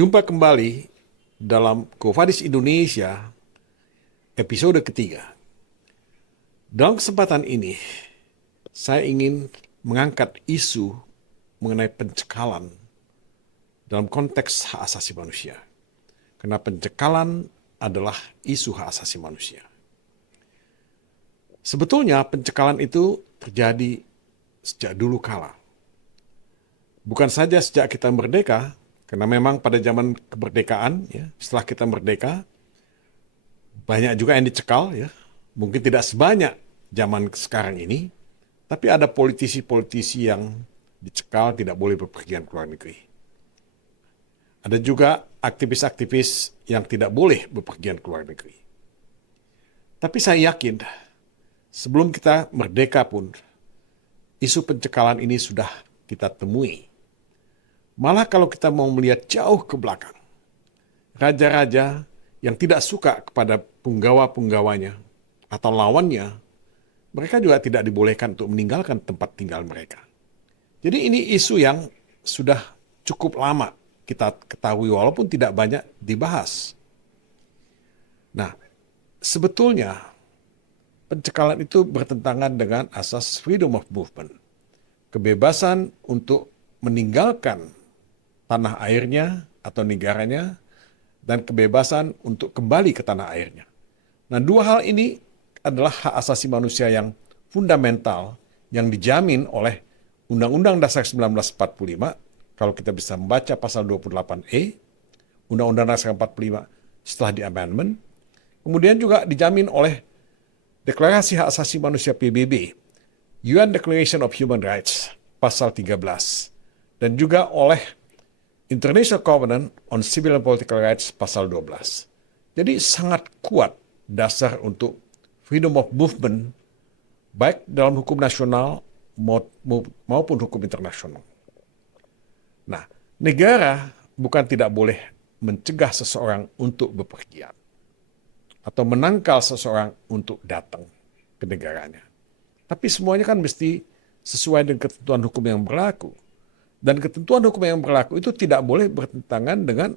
Jumpa kembali dalam Quo Vadis Indonesia episode ketiga. Dalam kesempatan ini, saya ingin mengangkat isu mengenai pencekalan dalam konteks hak asasi manusia. Karena pencekalan adalah isu hak asasi manusia. Sebetulnya pencekalan itu terjadi sejak dulu kala. Bukan saja sejak kita merdeka, karena memang pada zaman kemerdekaan, setelah kita merdeka, banyak juga yang dicekal, mungkin tidak sebanyak zaman sekarang ini, tapi ada politisi-politisi yang dicekal tidak boleh berpergian ke luar negeri. Ada juga aktivis-aktivis yang tidak boleh berpergian ke luar negeri. Tapi saya yakin, sebelum kita merdeka pun, isu pencekalan ini sudah kita temui. Malah kalau kita mau melihat jauh ke belakang, raja-raja yang tidak suka kepada punggawa-punggawanya atau lawannya, mereka juga tidak dibolehkan untuk meninggalkan tempat tinggal mereka. Jadi ini isu yang sudah cukup lama kita ketahui walaupun tidak banyak dibahas. Nah, sebetulnya pencekalan itu bertentangan dengan asas freedom of movement. Kebebasan untuk meninggalkan tanah airnya atau negaranya, dan kebebasan untuk kembali ke tanah airnya. Nah, dua hal ini adalah hak asasi manusia yang fundamental yang dijamin oleh Undang-Undang Dasar 1945, kalau kita bisa membaca pasal 28E, Undang-Undang Dasar 45 setelah di-amendment, kemudian juga dijamin oleh Deklarasi Hak Asasi Manusia PBB, UN Declaration of Human Rights, pasal 13, dan juga oleh International Covenant on Civil and Political Rights pasal 12. Jadi sangat kuat dasar untuk freedom of movement baik dalam hukum nasional maupun hukum internasional. Nah, negara bukan tidak boleh mencegah seseorang untuk bepergian atau menangkal seseorang untuk datang ke negaranya. Tapi semuanya kan mesti sesuai dengan ketentuan hukum yang berlaku. Dan ketentuan hukum yang berlaku itu tidak boleh bertentangan dengan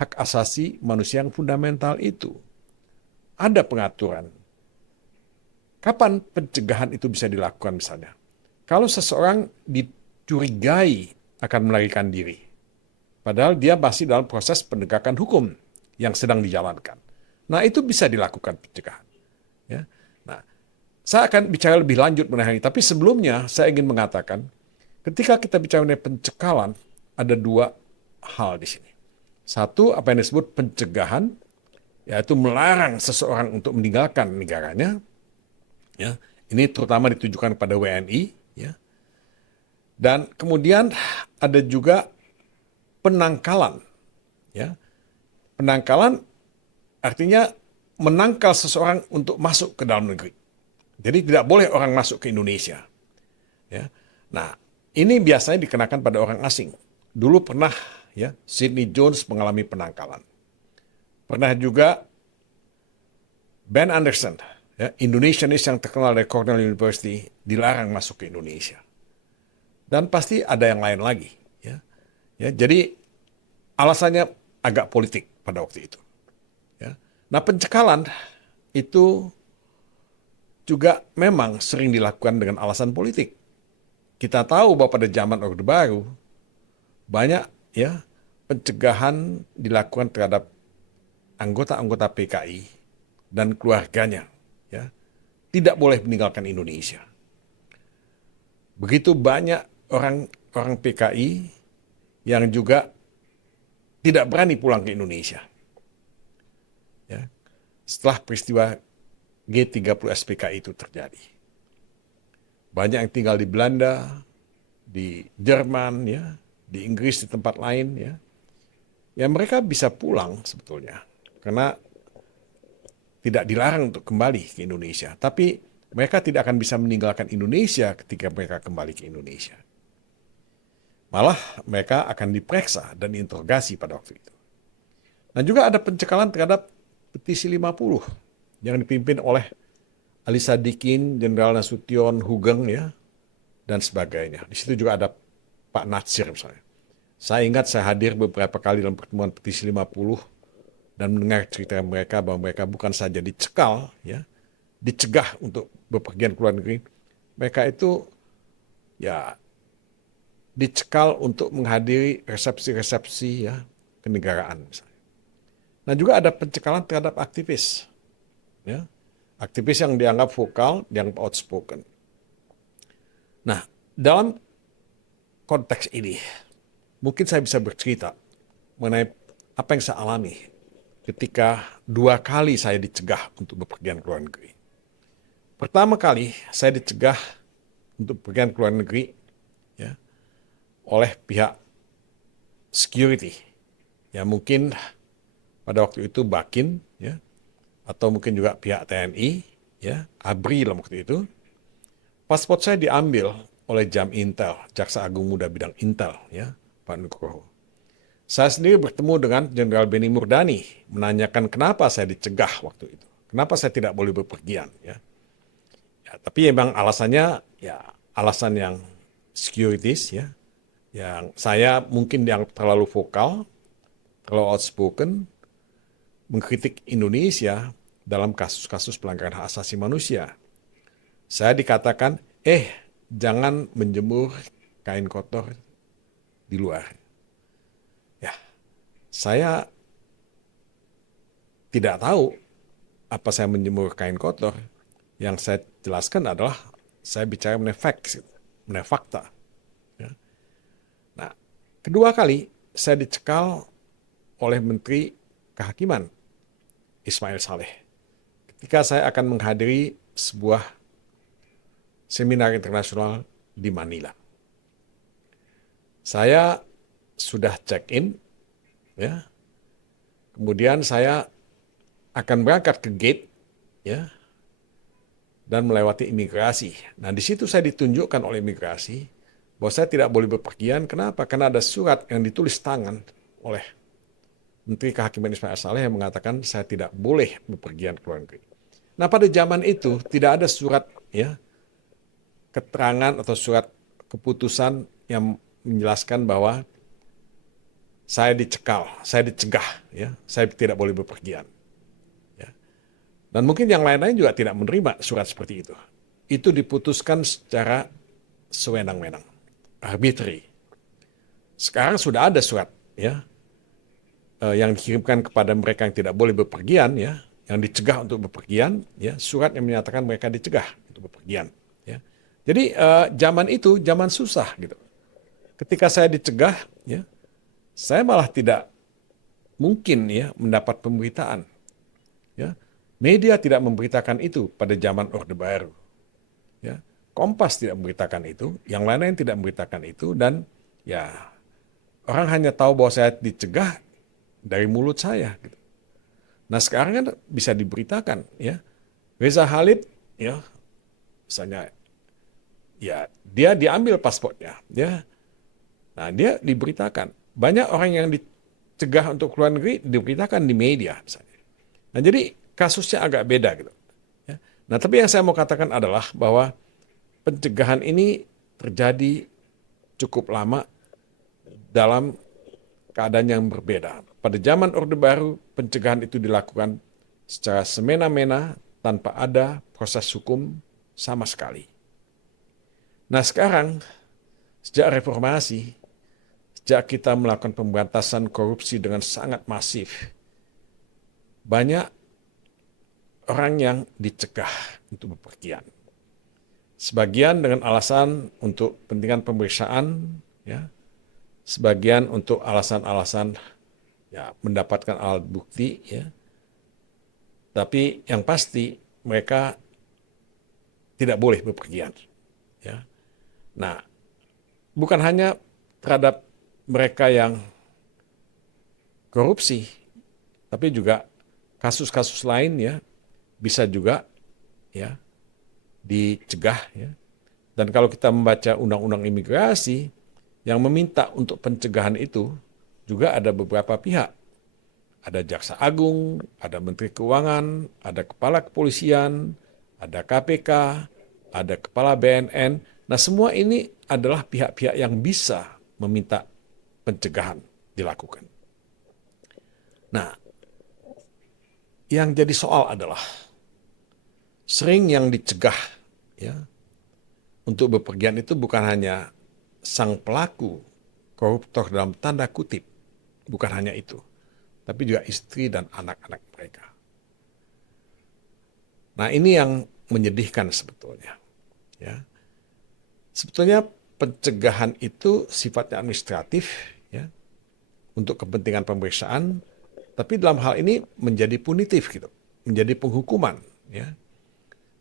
hak asasi manusia yang fundamental itu. Ada pengaturan. Kapan pencegahan itu bisa dilakukan misalnya? Kalau seseorang dicurigai akan melarikan diri, padahal dia masih dalam proses penegakan hukum yang sedang dijalankan. Nah, itu bisa dilakukan pencegahan. Ya. Nah, saya akan bicara lebih lanjut mengenai ini, tapi sebelumnya saya ingin mengatakan, ketika kita bicara mengenai pencekalan, ada dua hal di sini. Satu, apa yang disebut pencegahan, yaitu melarang seseorang untuk meninggalkan negaranya. Ya, ini terutama ditujukan kepada WNI. Ya. Dan kemudian ada juga penangkalan. Ya. Penangkalan artinya menangkal seseorang untuk masuk ke dalam negeri. Jadi tidak boleh orang masuk ke Indonesia. Ya. Nah, ini biasanya dikenakan pada orang asing. Dulu pernah Sidney Jones mengalami penangkalan. Pernah juga Ben Anderson, Indonesianis yang terkenal dari Cornell University, dilarang masuk ke Indonesia. Dan pasti ada yang lain lagi. Jadi alasannya agak politik pada waktu itu. Nah, pencekalan itu juga memang sering dilakukan dengan alasan politik. Kita tahu bahwa pada zaman Orde Baru banyak pencegahan dilakukan terhadap anggota-anggota PKI dan keluarganya, tidak boleh meninggalkan Indonesia. Begitu banyak orang PKI yang juga tidak berani pulang ke Indonesia. Setelah peristiwa G30 SPKI itu terjadi. Banyak yang tinggal di Belanda, di Jerman, di Inggris, di tempat lain, ya mereka bisa pulang sebetulnya, karena tidak dilarang untuk kembali ke Indonesia. Tapi mereka tidak akan bisa meninggalkan Indonesia ketika mereka kembali ke Indonesia. Malah mereka akan diperiksa dan diinterogasi pada waktu itu. Dan juga ada pencekalan terhadap petisi 50 yang dipimpin oleh Ali Sadikin, Jenderal Nasution, Hugeng, dan sebagainya. Di situ juga ada Pak Natsir misalnya. Saya ingat saya hadir beberapa kali dalam pertemuan petisi 50 dan mendengar cerita mereka bahwa mereka bukan saja dicekal, ya, dicegah untuk bepergian ke luar negeri. Mereka itu ya dicekal untuk menghadiri resepsi-resepsi ya kenegaraan misalnya. Nah juga ada pencekalan terhadap aktivis, ya, aktivis yang dianggap vokal, dianggap outspoken. Nah dalam konteks ini mungkin saya bisa bercerita mengenai apa yang saya alami ketika 2 kali saya dicegah untuk bepergian ke luar negeri. Pertama kali saya dicegah untuk bepergian ke luar negeri ya, oleh pihak security. Ya mungkin pada waktu itu Bakin ya, atau mungkin juga pihak TNI ya, ABRI dalam waktu itu. Paspor saya diambil oleh Jam Intel, Jaksa Agung Muda Bidang Intel ya, Pak Nugroho. Saya sendiri bertemu dengan Jenderal Beni Murdani menanyakan kenapa saya dicegah waktu itu. Kenapa saya tidak boleh bepergian ya. Ya, tapi memang alasannya ya alasan yang securities ya, yang saya mungkin yang terlalu vokal, terlalu outspoken, mengkritik Indonesia dalam kasus-kasus pelanggaran hak asasi manusia. Saya dikatakan, jangan menjemur kain kotor di luar. Ya, saya tidak tahu apa saya menjemur kain kotor. Yang saya jelaskan adalah saya bicara mengenai facts, mengenai fakta. Ya. Nah, kedua kali saya dicekal oleh Menteri Kehakiman Ismail Saleh ketika saya akan menghadiri sebuah seminar internasional di Manila. Saya sudah check-in, ya. Kemudian saya akan berangkat ke gate, ya, dan melewati imigrasi. Nah, di situ saya ditunjukkan oleh imigrasi bahwa saya tidak boleh bepergian. Kenapa? Karena ada surat yang ditulis tangan oleh Menteri Kehakiman Ismail Saleh yang mengatakan saya tidak boleh bepergian ke luar negeri. Nah, pada zaman itu tidak ada surat ya keterangan atau surat keputusan yang menjelaskan bahwa saya dicekal, saya dicegah, ya, saya tidak boleh bepergian. Ya. Dan mungkin yang lain-lain juga tidak menerima surat seperti itu. Itu diputuskan secara sewenang-wenang, arbitrary. Sekarang sudah ada surat, ya, yang dikirimkan kepada mereka yang tidak boleh bepergian, ya, yang dicegah untuk bepergian, ya, surat yang menyatakan mereka dicegah untuk bepergian. Ya. Jadi zaman itu zaman susah, gitu. Ketika saya dicegah, ya, saya malah tidak mungkin ya mendapat pemberitaan. Ya. Media tidak memberitakan itu pada zaman Orde Baru. Ya. Kompas tidak memberitakan itu, yang lain-lain tidak memberitakan itu, dan ya orang hanya tahu bahwa saya dicegah dari mulut saya. Gitu. Nah sekarang kan bisa diberitakan, ya Reza Khalid, ya misalnya, ya dia diambil paspornya, ya. Nah dia diberitakan. Banyak orang yang dicegah untuk keluar negeri diberitakan di media, misalnya. Nah jadi kasusnya agak beda gitu. Ya. Nah tapi yang saya mau katakan adalah bahwa pencegahan ini terjadi cukup lama dalam keadaan yang berbeda. Pada zaman Orde Baru, pencegahan itu dilakukan secara semena-mena tanpa ada proses hukum sama sekali. Nah sekarang, sejak reformasi, sejak kita melakukan pemberantasan korupsi dengan sangat masif, banyak orang yang dicegah untuk bepergian. Sebagian dengan alasan untuk kepentingan pemeriksaan, ya, sebagian untuk alasan-alasan ya mendapatkan alat bukti, ya. Tapi yang pasti mereka tidak boleh bepergian, ya. Nah, bukan hanya terhadap mereka yang korupsi, tapi juga kasus-kasus lain ya bisa juga ya dicegah, ya. Dan kalau kita membaca undang-undang imigrasi yang meminta untuk pencegahan itu juga ada beberapa pihak. Ada Jaksa Agung, ada Menteri Keuangan, ada Kepala Kepolisian, ada KPK, ada Kepala BNN. Nah semua ini adalah pihak-pihak yang bisa meminta pencegahan dilakukan. Nah, yang jadi soal adalah sering yang dicegah ya untuk bepergian itu bukan hanya sang pelaku koruptor dalam tanda kutip, bukan hanya itu, tapi juga istri dan anak-anak mereka. Nah, ini yang menyedihkan sebetulnya. Ya. Sebetulnya pencegahan itu sifatnya administratif, ya, untuk kepentingan pemeriksaan, tapi dalam hal ini menjadi punitif gitu, menjadi penghukuman. Ya.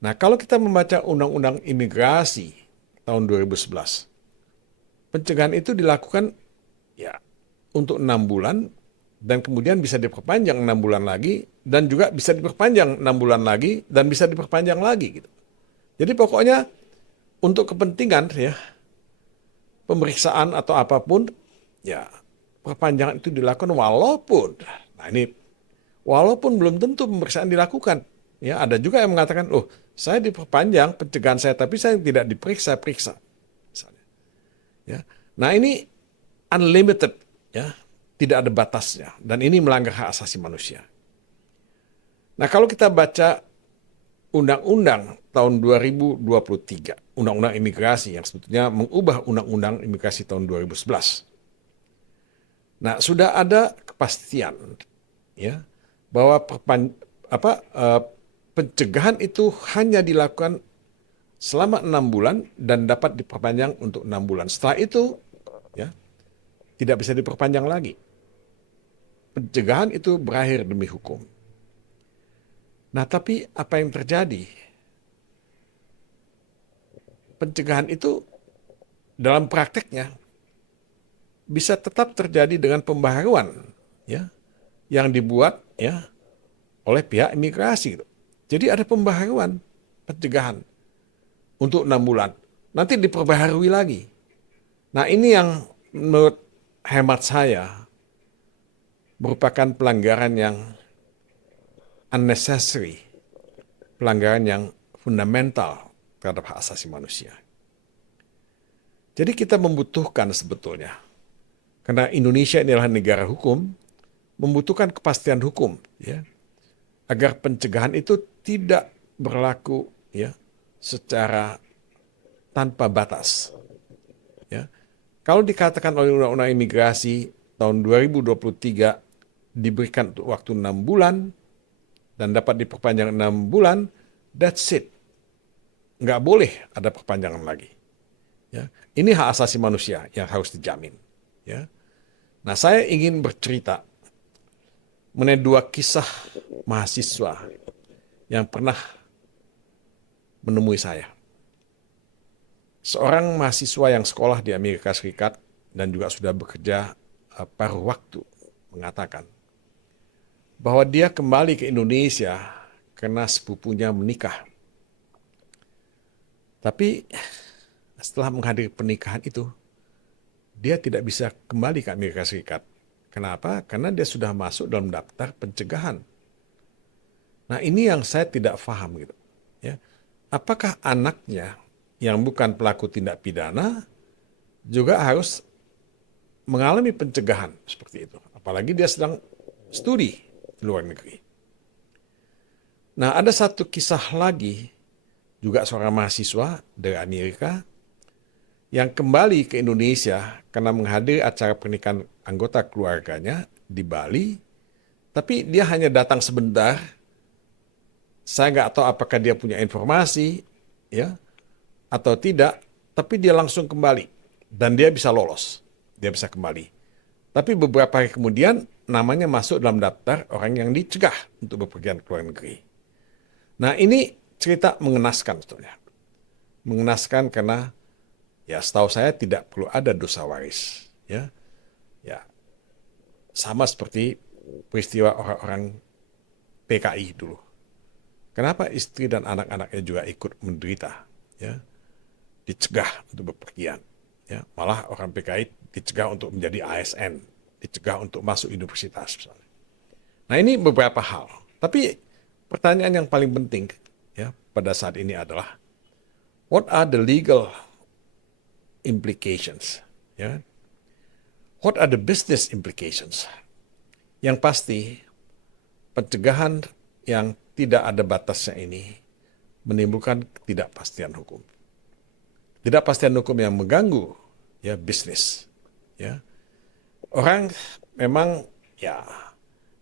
Nah, kalau kita membaca Undang-Undang Imigrasi tahun 2011, pencegahan itu dilakukan ya untuk 6 bulan dan kemudian bisa diperpanjang 6 bulan lagi dan juga bisa diperpanjang 6 bulan lagi dan bisa diperpanjang lagi gitu. Jadi pokoknya untuk kepentingan ya pemeriksaan atau apapun ya perpanjangan itu dilakukan walaupun belum tentu pemeriksaan dilakukan. Ya, ada juga yang mengatakan, "Loh, saya diperpanjang pencegahan saya tapi saya tidak diperiksa-periksa." Misalnya. Ya. Nah, ini unlimited ya, tidak ada batasnya dan ini melanggar hak asasi manusia. Nah, kalau kita baca Undang-Undang tahun 2023, Undang-Undang Imigrasi yang sebetulnya mengubah Undang-Undang Imigrasi tahun 2011. Nah, sudah ada kepastian ya bahwa pencegahan itu hanya dilakukan selama 6 bulan dan dapat diperpanjang untuk 6 bulan. Setelah itu, ya tidak bisa diperpanjang lagi. Pencegahan itu berakhir demi hukum. Nah, tapi apa yang terjadi? Pencegahan itu dalam prakteknya bisa tetap terjadi dengan pembaharuan, ya, yang dibuat ya oleh pihak imigrasi. Gitu. Jadi ada pembaharuan pencegahan untuk 6 bulan. Nanti diperbaharui lagi. Nah, ini yang menurut hemat saya merupakan pelanggaran yang unnecessary, pelanggaran yang fundamental terhadap hak asasi manusia. Jadi kita membutuhkan sebetulnya, karena Indonesia adalah negara hukum, membutuhkan kepastian hukum, ya, agar pencegahan itu tidak berlaku ya secara tanpa batas. Ya. Kalau dikatakan oleh Undang-Undang Imigrasi tahun 2023 diberikan waktu 6 bulan dan dapat diperpanjang 6 bulan, that's it. Nggak boleh ada perpanjangan lagi. Ya. Ini hak asasi manusia yang harus dijamin. Ya. Nah, saya ingin bercerita mengenai 2 kisah mahasiswa yang pernah menemui saya. Seorang mahasiswa yang sekolah di Amerika Serikat dan juga sudah bekerja paruh waktu mengatakan bahwa dia kembali ke Indonesia karena sepupunya menikah. Tapi setelah menghadiri pernikahan itu, dia tidak bisa kembali ke Amerika Serikat. Kenapa? Karena dia sudah masuk dalam daftar pencegahan. Nah, ini yang saya tidak paham gitu. Ya. Apakah anaknya yang bukan pelaku tindak pidana juga harus mengalami pencegahan seperti itu? Apalagi dia sedang studi di luar negeri. Nah, ada satu kisah lagi, juga seorang mahasiswa dari Amerika yang kembali ke Indonesia karena menghadiri acara pernikahan anggota keluarganya di Bali, tapi dia hanya datang sebentar. Saya nggak tahu apakah dia punya informasi, ya, atau tidak, tapi dia langsung kembali dan dia bisa lolos, dia bisa kembali. Tapi beberapa hari kemudian namanya masuk dalam daftar orang yang dicegah untuk bepergian ke luar negeri. Nah, ini cerita mengenaskan sebetulnya, mengenaskan karena ya setahu saya tidak perlu ada dosa waris, ya, ya sama seperti peristiwa orang-orang PKI dulu. Kenapa istri dan anak-anaknya juga ikut menderita, ya, dicegah untuk bepergian, ya, malah orang PKI dicegah untuk menjadi ASN, dicegah untuk masuk universitas misalnya. Nah, ini beberapa hal. Tapi pertanyaan yang paling penting, ya, pada saat ini adalah what are the legal implications, ya? What are the business implications? Yang pasti, pencegahan yang tidak ada batasnya ini menimbulkan ketidakpastian hukum. Ketidakpastian hukum yang mengganggu ya bisnis. Ya. Orang memang ya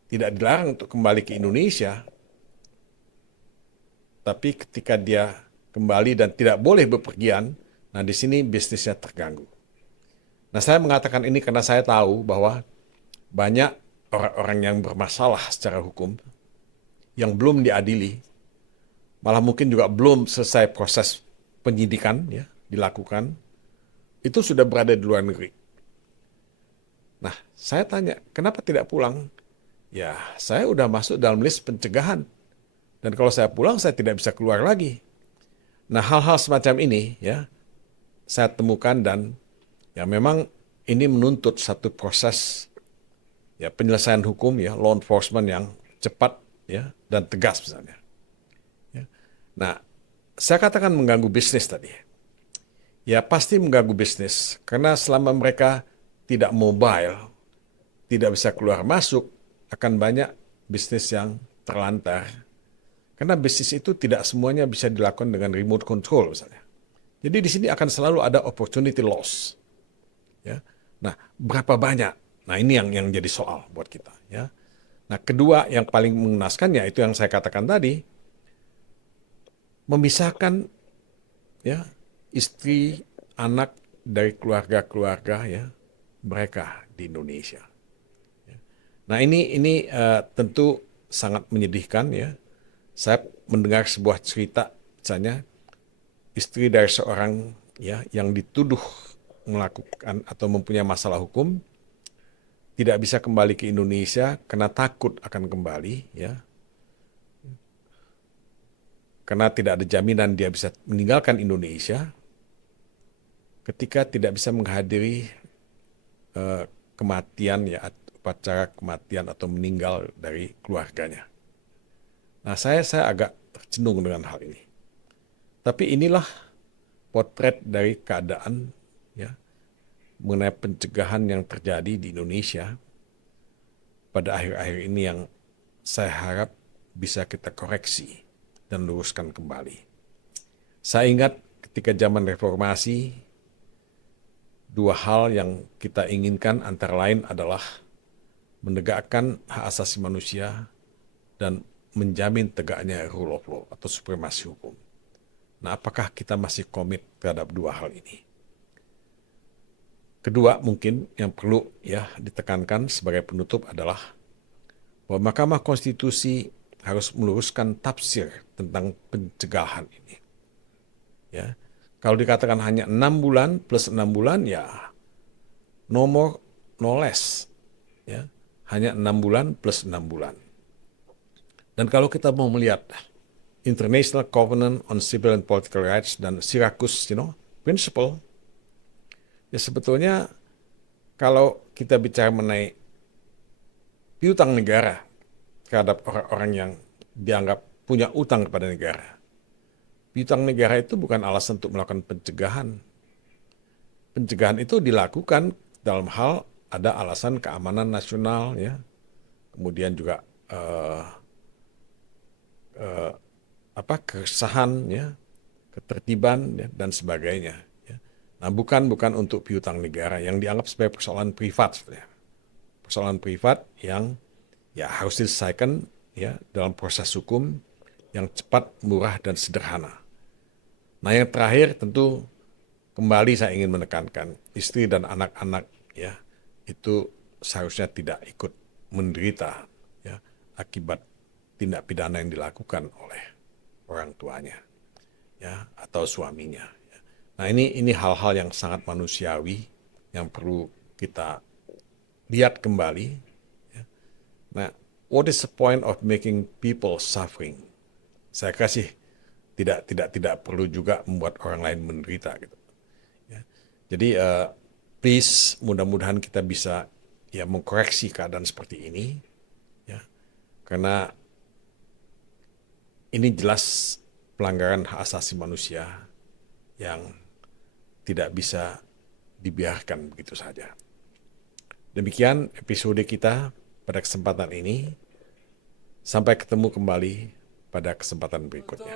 tidak dilarang untuk kembali ke Indonesia, tapi ketika dia kembali dan tidak boleh bepergian, nah di sini bisnisnya terganggu. Nah, saya mengatakan ini karena saya tahu bahwa banyak orang-orang yang bermasalah secara hukum yang belum diadili, malah mungkin juga belum selesai proses penyidikan ya dilakukan, itu sudah berada di luar negeri. Nah, saya tanya, kenapa tidak pulang? Ya, saya udah masuk dalam list pencegahan. Dan kalau saya pulang, saya tidak bisa keluar lagi. Nah, hal-hal semacam ini ya saya temukan dan ya memang ini menuntut satu proses ya penyelesaian hukum ya law enforcement yang cepat ya dan tegas misalnya. Ya. Nah, saya katakan mengganggu bisnis tadi. Ya pasti mengganggu bisnis karena selama mereka tidak mobile, tidak bisa keluar masuk, akan banyak bisnis yang terlantar. Karena bisnis itu tidak semuanya bisa dilakukan dengan remote control misalnya. Jadi di sini akan selalu ada opportunity loss. Ya. Nah, berapa banyak? Nah, ini yang jadi soal buat kita. Ya. Nah, kedua yang paling mengenaskan ya itu yang saya katakan tadi, memisahkan ya istri, anak dari keluarga-keluarga ya mereka di Indonesia. Nah, ini tentu sangat menyedihkan ya. Saya mendengar sebuah cerita misalnya istri dari seorang ya yang dituduh melakukan atau mempunyai masalah hukum tidak bisa kembali ke Indonesia karena takut akan kembali ya. Karena tidak ada jaminan dia bisa meninggalkan Indonesia ketika tidak bisa menghadiri kematian ya upacara kematian atau meninggal dari keluarganya. Nah, saya agak tercenung dengan hal ini. Tapi inilah potret dari keadaan ya mengenai pencegahan yang terjadi di Indonesia pada akhir-akhir ini yang saya harap bisa kita koreksi dan luruskan kembali. Saya ingat ketika zaman reformasi, dua hal yang kita inginkan antara lain adalah menegakkan hak asasi manusia dan menjamin tegaknya rule of law atau supremasi hukum. Nah, apakah kita masih komit terhadap dua hal ini? Kedua, mungkin yang perlu ya ditekankan sebagai penutup adalah bahwa Mahkamah Konstitusi harus meluruskan tafsir tentang pencegahan ini. Ya, kalau dikatakan hanya 6 bulan plus 6 bulan, ya no more, no less. Ya, hanya 6 bulan plus 6 bulan. Dan kalau kita mau melihat International Covenant on Civil and Political Rights dan Syracuse, Principle, ya sebetulnya kalau kita bicara mengenai piutang negara terhadap orang-orang yang dianggap punya utang kepada negara, piutang negara itu bukan alasan untuk melakukan pencegahan. Pencegahan itu dilakukan dalam hal ada alasan keamanan nasional, ya, kemudian juga keresahan, ya, ketertiban ya, dan sebagainya. Ya. Nah, bukan untuk piutang negara yang dianggap sebagai persoalan privat, sebenarnya. Persoalan privat yang ya harus diselesaikan ya dalam proses hukum yang cepat, murah, dan sederhana. Nah, yang terakhir tentu kembali saya ingin menekankan istri dan anak-anak ya itu seharusnya tidak ikut menderita ya akibat tindak pidana yang dilakukan oleh orang tuanya ya atau suaminya. Ya. Nah, ini hal-hal yang sangat manusiawi yang perlu kita lihat kembali. Ya. Nah, what is the point of making people suffering? Saya kasih tidak perlu juga membuat orang lain menderita gitu. Ya. Jadi please mudah-mudahan kita bisa ya mengkoreksi keadaan seperti ini ya. Karena ini jelas pelanggaran hak asasi manusia yang tidak bisa dibiarkan begitu saja. Demikian episode kita pada kesempatan ini. Sampai ketemu kembali pada kesempatan berikutnya.